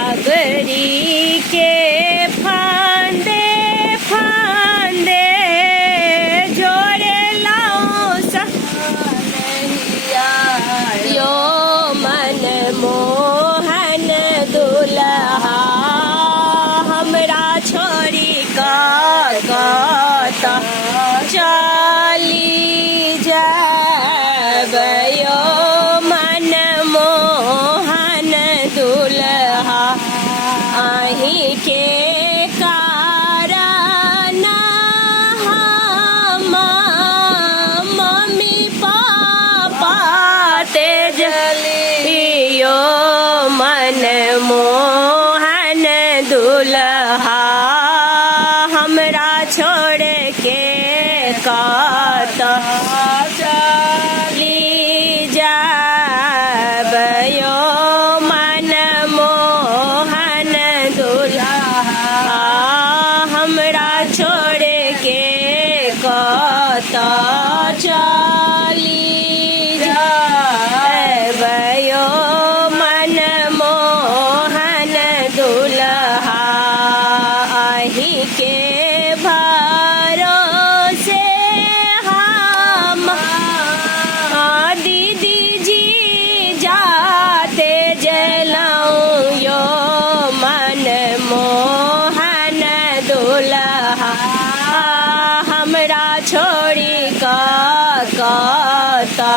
सागरी के फांदे फांदे जोड़े लाओ यो मन मोहन दुल्हा हमरा छोड़ी का कहता चली जाबयो मन मोहन दुल्हा आही के कारण हम मम्मी पापा तेज लियो मन मोहन दुल्हा हमरा छोड़ के कत चली जाबयो मन मोहन दुल्हा हमरा छोड़ के कत चली जाबयो मन मोहन दुल्हा आही के भरोसे हम दीदी जी जाते जलाऊं यो मन मोहन दुल्हा हमरा छोड़ी का कहता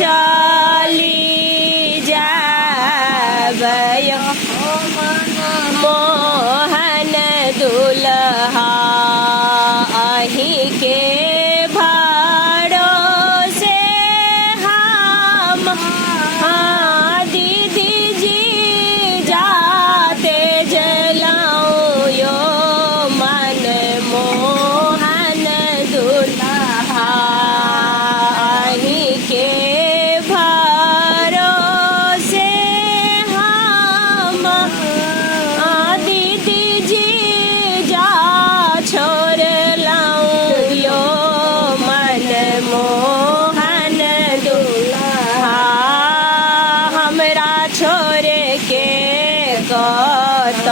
चली जाबयो मोहन दुल्हा आही के भरोसे हम दीदी जी जाते जलाऊं यो मन मोहन दुल्हा आही के भरोसे हम दीदी जी जा छोड़ लाऊं यो मन मोहन दुल्हा हमरा छोड़ के कत